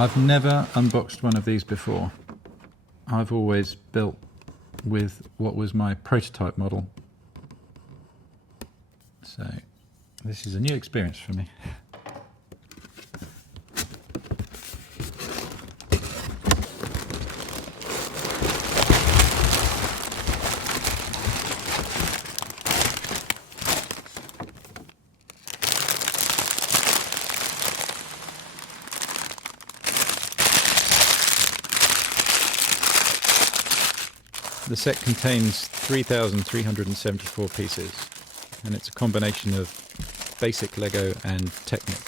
I've never unboxed one of these before. I've always built with what was my prototype model. So this is a new experience for me. The set contains 3,374 pieces, and it's a combination of basic LEGO and Technic.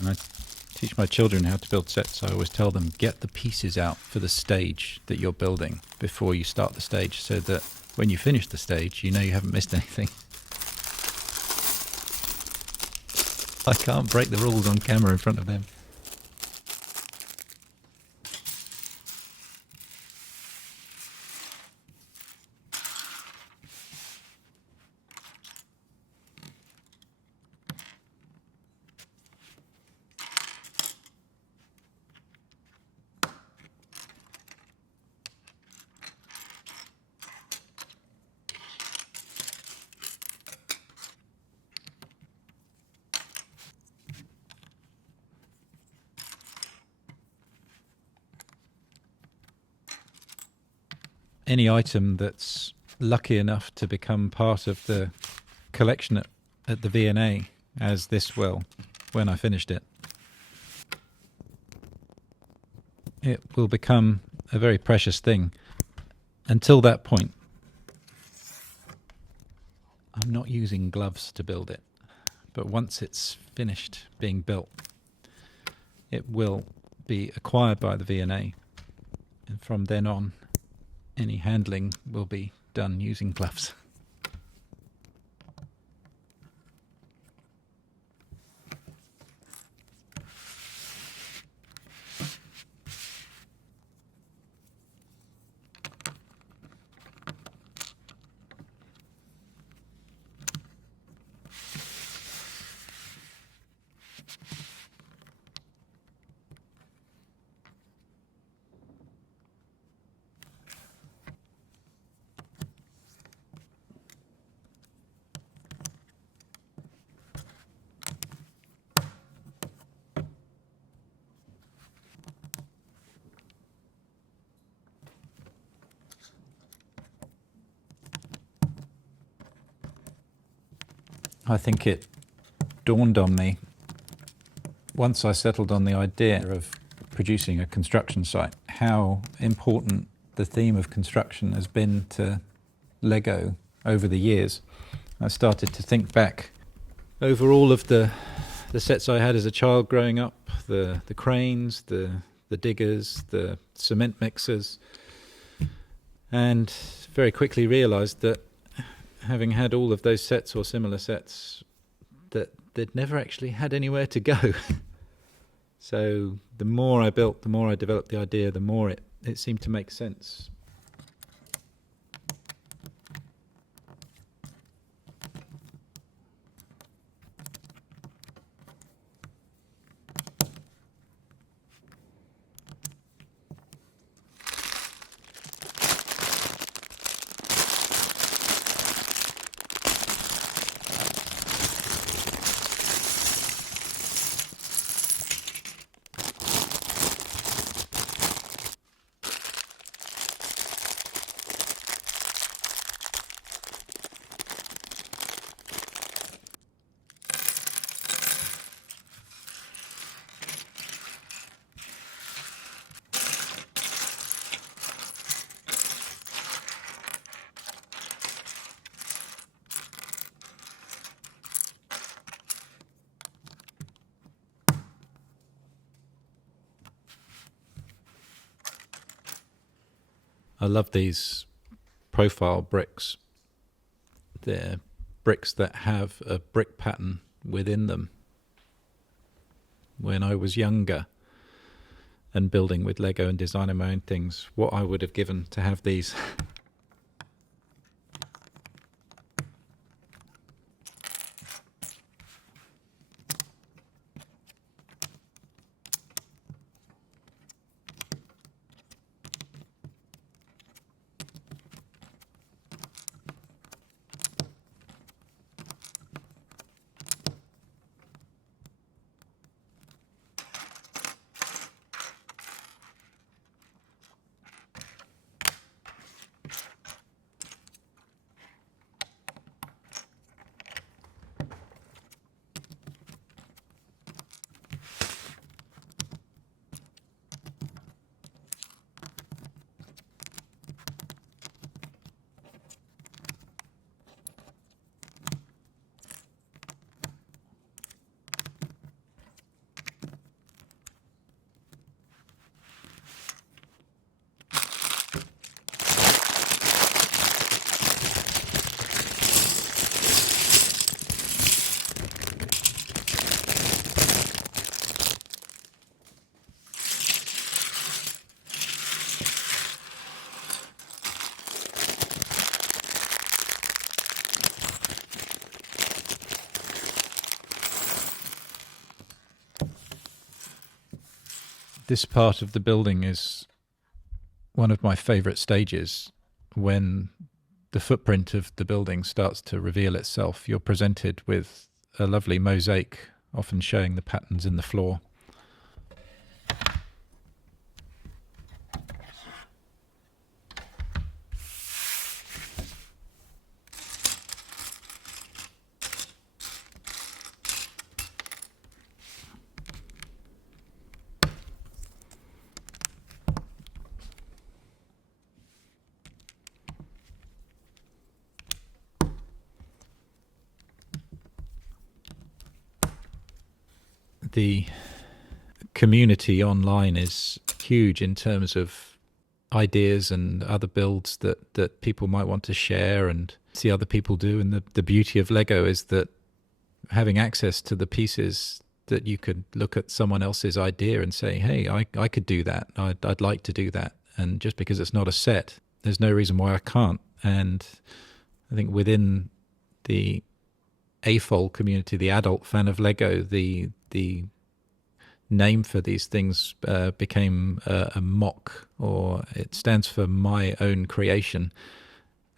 When I teach my children how to build sets, I always tell them, get the pieces out for the stage that you're building before you start the stage, so that when you finish the stage, you know you haven't missed anything. I can't break the rules on camera in front of them. Any item that's lucky enough to become part of the collection at the V&A, as this will when I finished it, it will become a very precious thing. Until that point, I'm not using gloves to build it, but once it's finished being built, it will be acquired by the V&A, and from then on, any handling will be done using gloves. I think it dawned on me once I settled on the idea of producing a construction site, how important the theme of construction has been to LEGO over the years. I started to think back over all of the sets I had as a child growing up, the cranes, the diggers, the cement mixers, and very quickly realised that having had all of those sets or similar sets, that they'd never actually had anywhere to go. So the more I built, the more I developed the idea, the more it seemed to make sense. I love these profile bricks. They're bricks that have a brick pattern within them. When I was younger and building with Lego and designing my own things, what I would have given to have these. This part of the building is one of my favourite stages. When the footprint of the building starts to reveal itself, you're presented with a lovely mosaic, often showing the patterns in the floor. The community online is huge in terms of ideas and other builds that people might want to share and see other people do. And the beauty of Lego is that having access to the pieces, that you could look at someone else's idea and say, hey, I could do that. I'd like to do that. And just because it's not a set, there's no reason why I can't. And I think within the AFOL community, the adult fan of Lego, the name for these things became a MOC, or it stands for my own creation.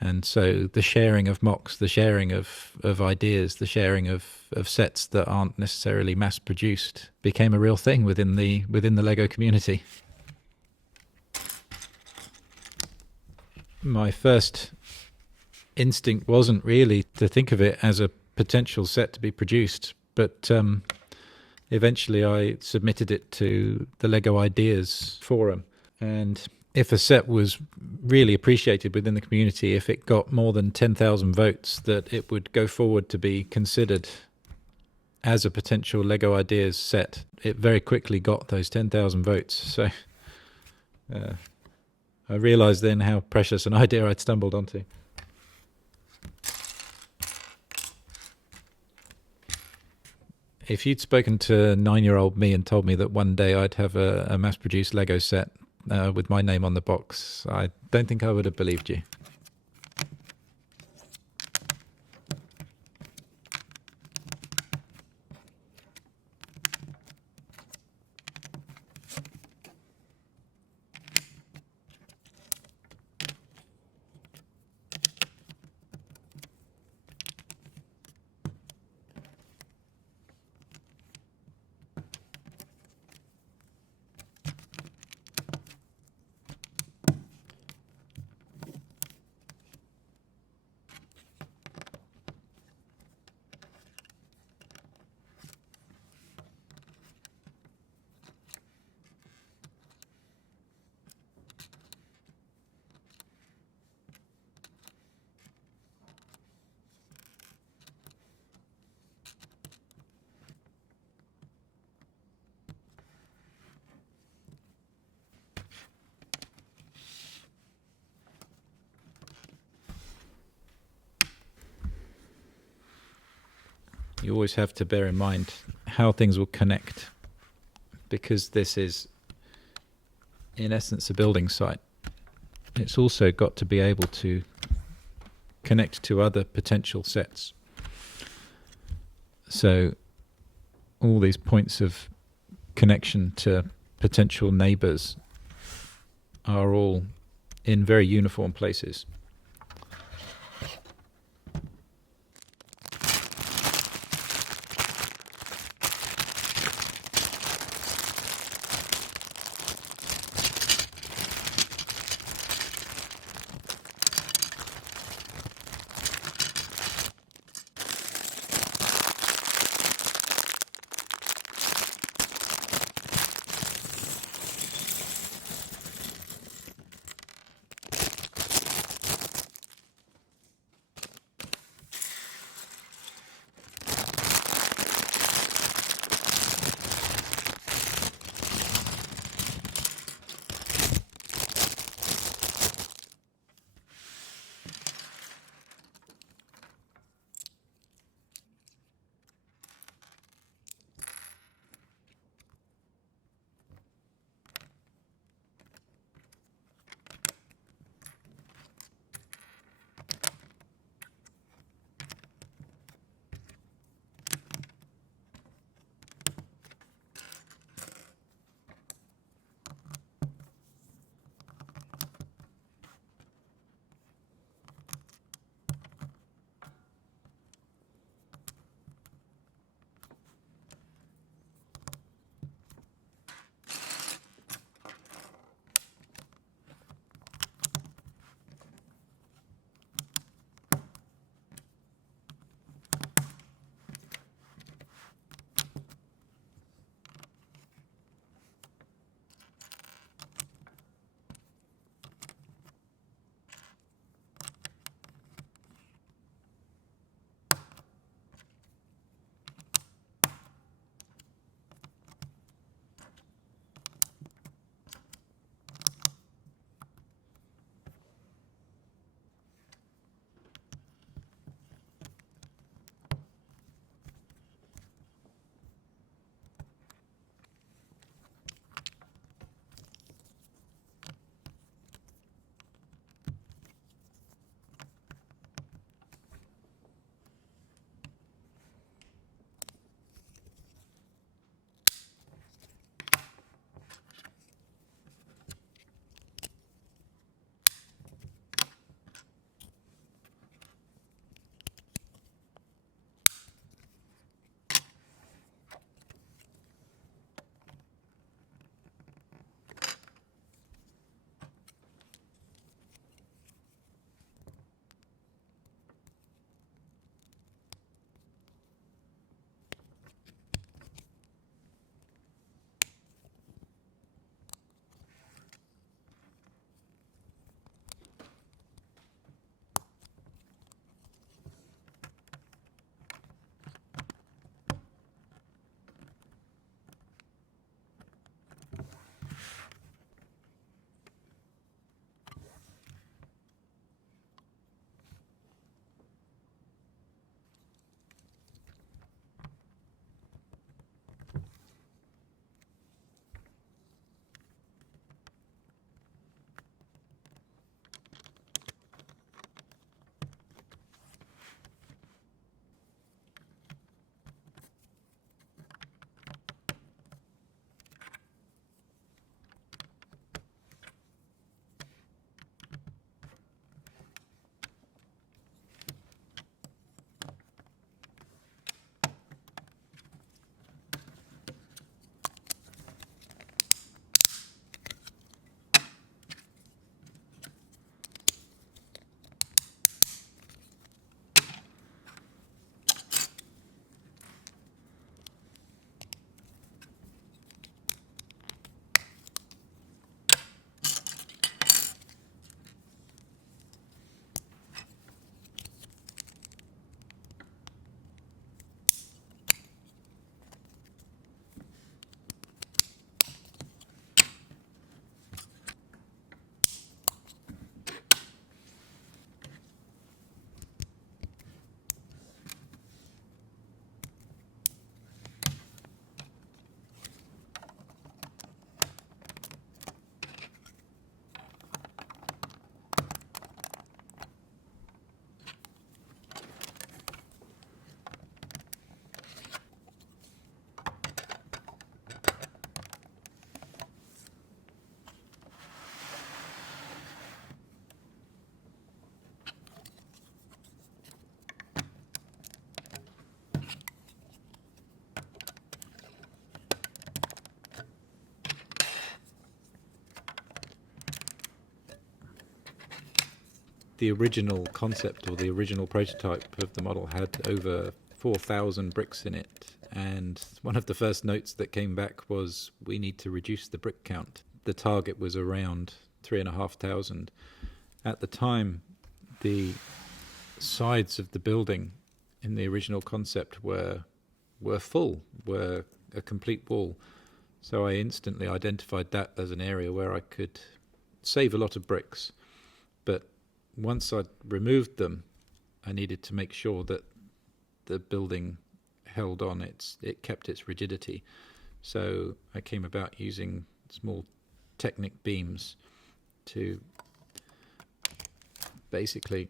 And so the sharing of MOCs, the sharing of ideas, the sharing of sets that aren't necessarily mass produced became a real thing within the Lego community. My first instinct wasn't really to think of it as a potential set to be produced, but eventually I submitted it to the Lego Ideas forum, and if a set was really appreciated within the community, if it got more than 10,000 votes, that it would go forward to be considered as a potential Lego Ideas set. It very quickly got those 10,000 votes, so I realised then how precious an idea I'd stumbled onto. If you'd spoken to 9-year-old me and told me that one day I'd have a mass-produced Lego set with my name on the box, I don't think I would have believed you. you always have to bear in mind how things will connect, because this is, in essence, a building site. It's also got to be able to connect to other potential sets. So all these points of connection to potential neighbours are all in very uniform places. the original concept or the original prototype of the model had over 4,000 bricks in it, and one of the first notes that came back was we need to reduce the brick count. The target was around 3,500. At the time, the sides of the building in the original concept were full, were a complete wall. So I instantly identified that as an area where I could save a lot of bricks. But once I'd removed them, I needed to make sure that the building held on, it kept its rigidity. So I came about using small Technic beams to basically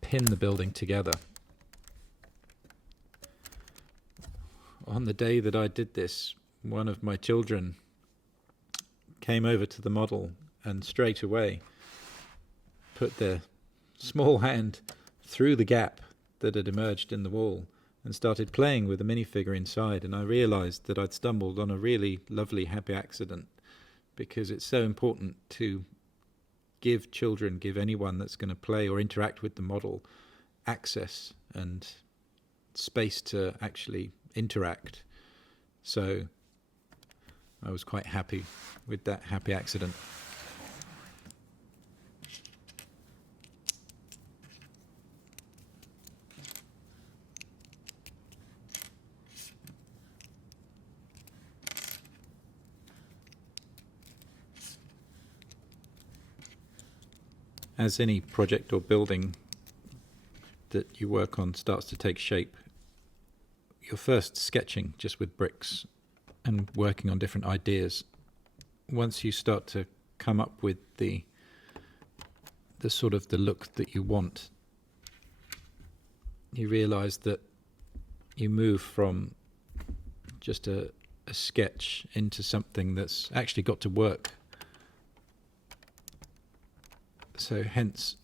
pin the building together. On the day that I did this, one of my children came over to the model and straight away put their small hand through the gap that had emerged in the wall and started playing with the minifigure inside, and I realized that I'd stumbled on a really lovely happy accident, because it's so important to give anyone that's going to play or interact with the model access and space to actually interact. So I was quite happy with that happy accident. As any project or building that you work on starts to take shape, you're first sketching just with bricks and working on different ideas. Once you start to come up with the sort of the look that you want, you realize that you move from just a sketch into something that's actually got to work. So hence,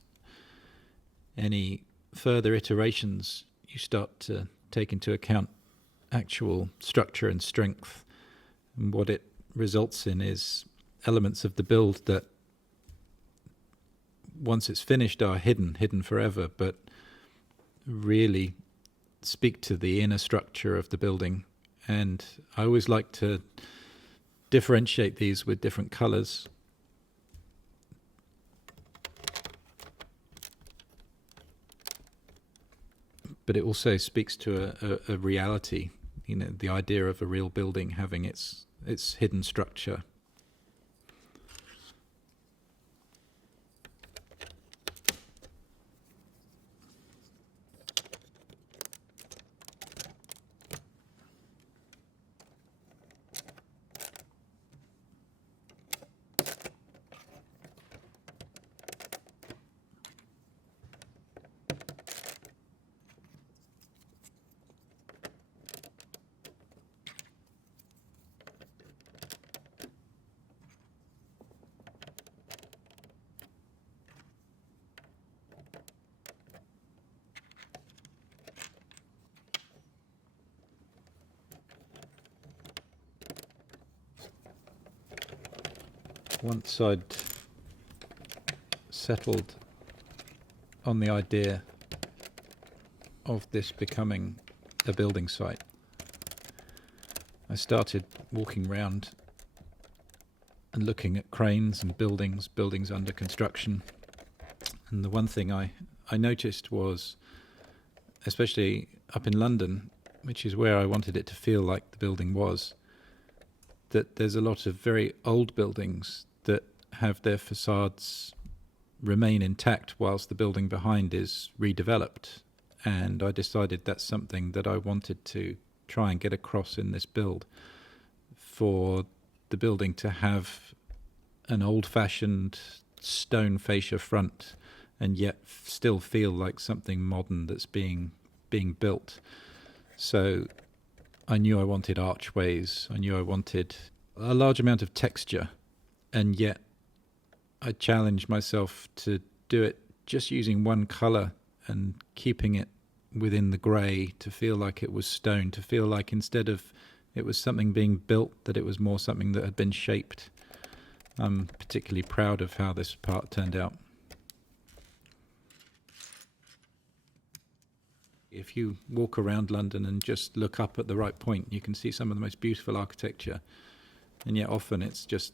any further iterations, you start to take into account actual structure and strength. And what it results in is elements of the build that, once it's finished, are hidden forever, but really speak to the inner structure of the building. And I always like to differentiate these with different colors. But it also speaks to a reality, the idea of a real building having its hidden structure. Once I'd settled on the idea of this becoming a building site, I started walking around and looking at cranes and buildings under construction. And the one thing I noticed was, especially up in London, which is where I wanted it to feel like the building was, that there's a lot of very old buildings that have their facades remain intact whilst the building behind is redeveloped. And I decided that's something that I wanted to try and get across in this build, for the building to have an old-fashioned stone fascia front and yet still feel like something modern that's being built. So I knew I wanted archways, I knew I wanted a large amount of texture, and yet I challenged myself to do it just using one colour and keeping it within the grey, to feel like it was stone, to feel like instead of it was something being built, that it was more something that had been shaped. I'm particularly proud of how this part turned out. If you walk around London and just look up at the right point, you can see some of the most beautiful architecture, and yet often it's just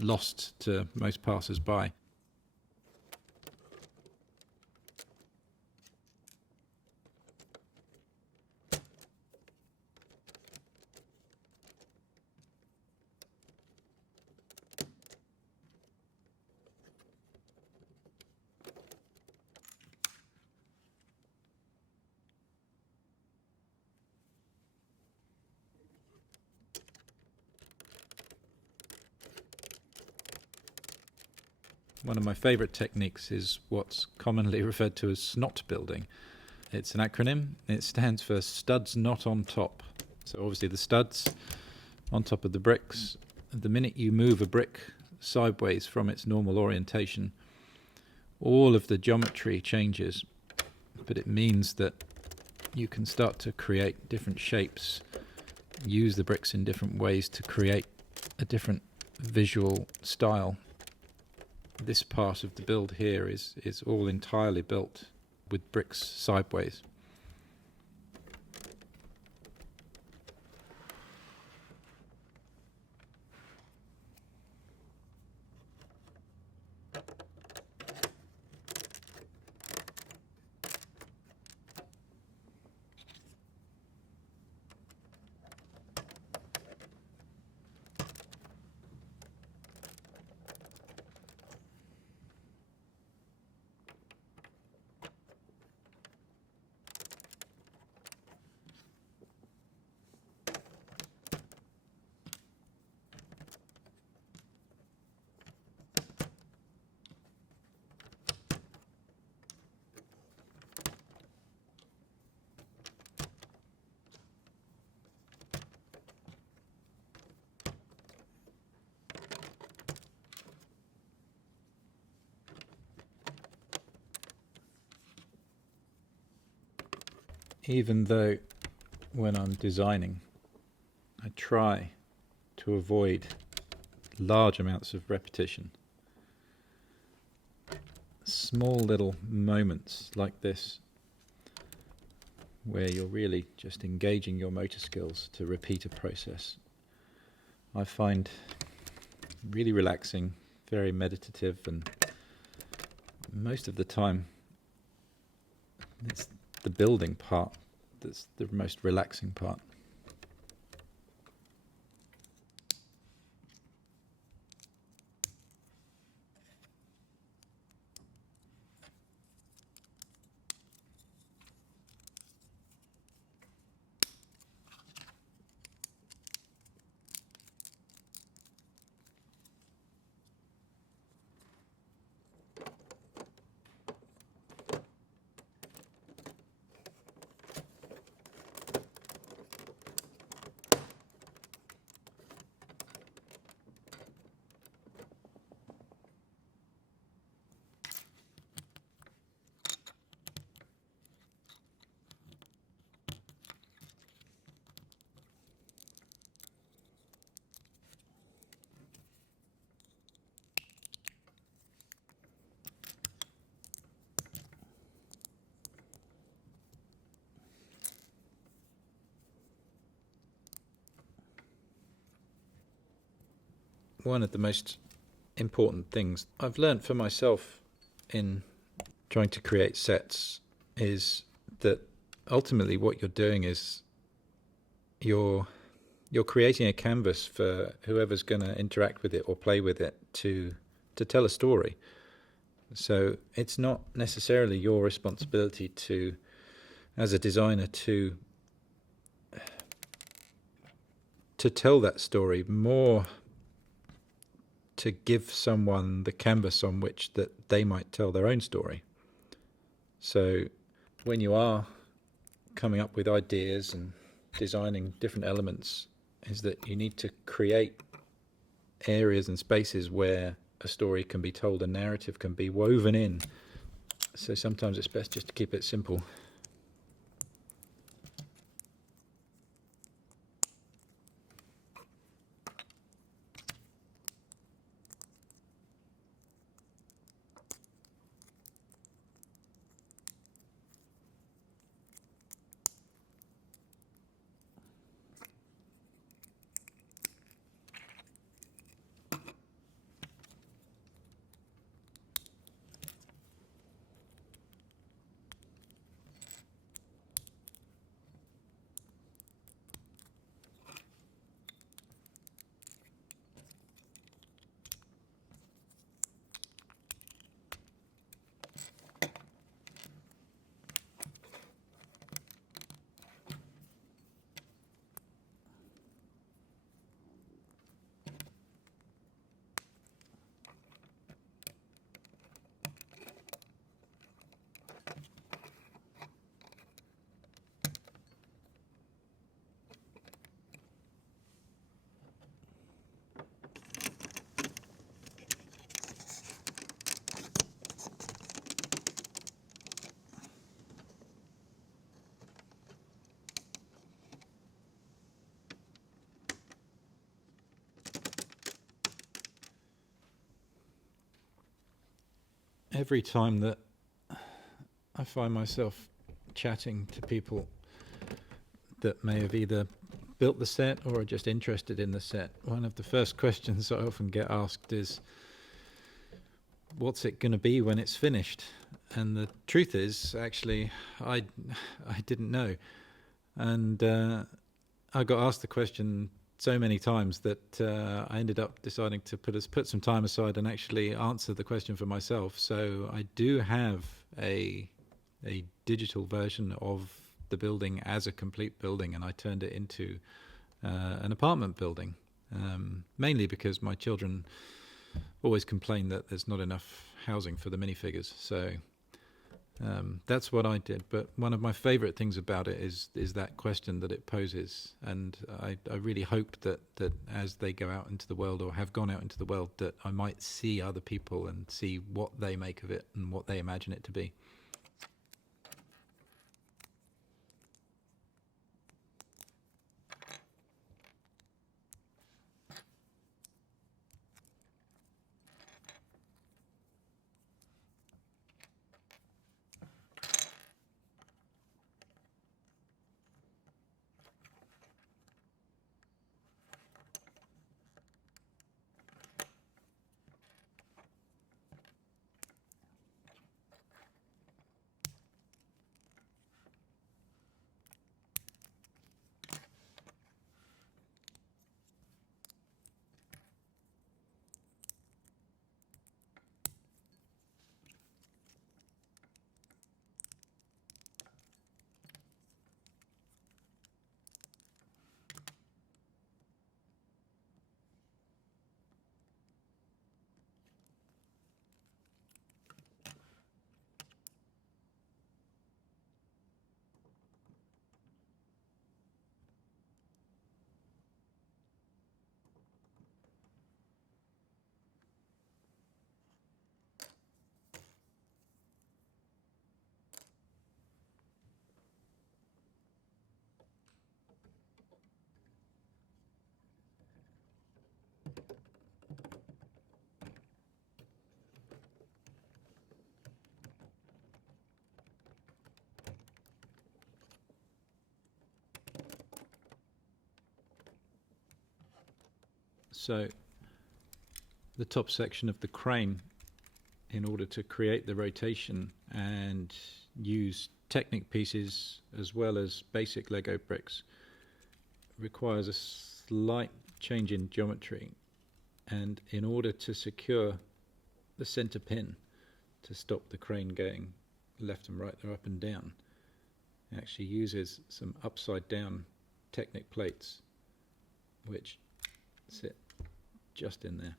lost to most passers-by. One of my favourite techniques is what's commonly referred to as SNOT building. It's an acronym. It stands for studs not on top. So obviously the studs on top of the bricks. The minute you move a brick sideways from its normal orientation, all of the geometry changes, but it means that you can start to create different shapes, use the bricks in different ways to create a different visual style. This part of the build here is all entirely built with bricks sideways. Even though when I'm designing, I try to avoid large amounts of repetition, small little moments like this, where you're really just engaging your motor skills to repeat a process, I find really relaxing, very meditative, and most of the time it's the building part that's the most relaxing part. One of the most important things I've learned for myself in trying to create sets is that ultimately what you're doing is you're creating a canvas for whoever's going to interact with it or play with it to tell a story. So it's not necessarily your responsibility to, as a designer, to tell that story, more to give someone the canvas on which that they might tell their own story. So when you are coming up with ideas and designing different elements, is that you need to create areas and spaces where a story can be told, a narrative can be woven in. So sometimes it's best just to keep it simple. every time that I find myself chatting to people that may have either built the set or are just interested in the set, one of the first questions I often get asked is, what's it going to be when it's finished? And the truth is, actually, I didn't know. And I got asked the question so many times that I ended up deciding to put some time aside and actually answer the question for myself. So I do have a digital version of the building as a complete building, and I turned it into an apartment building, mainly because my children always complain that there's not enough housing for the minifigures. So that's what I did. But one of my favorite things about it is that question that it poses. And I really hope that as they go out into the world, or have gone out into the world, that I might see other people and see what they make of it and what they imagine it to be. So the top section of the crane, in order to create the rotation and use Technic pieces as well as basic Lego bricks, requires a slight change in geometry. And in order to secure the center pin to stop the crane going left and right or up and down, it actually uses some upside down Technic plates which sit just in there.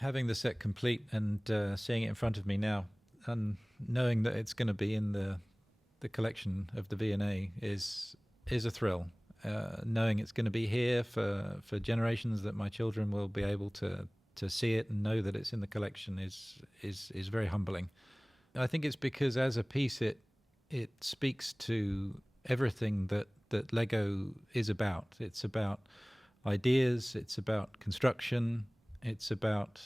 Having the set complete and seeing it in front of me now, and knowing that it's going to be in the collection of the V&A is a thrill. Knowing it's going to be here for generations, that my children will be able to see it and know that it's in the collection is very humbling. I think it's because as a piece it speaks to everything that LEGO is about. It's about ideas, it's about construction, it's about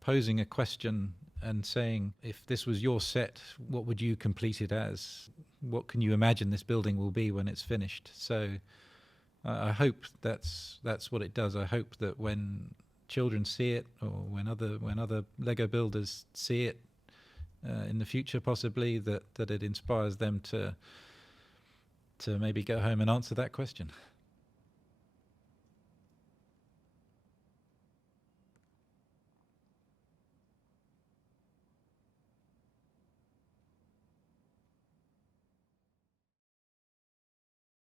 posing a question and saying, if this was your set, what would you complete it as? What can you imagine this building will be when it's finished? So I hope that's what it does. I hope that when children see it, or when other LEGO builders see it in the future, possibly, that it inspires them to maybe go home and answer that question.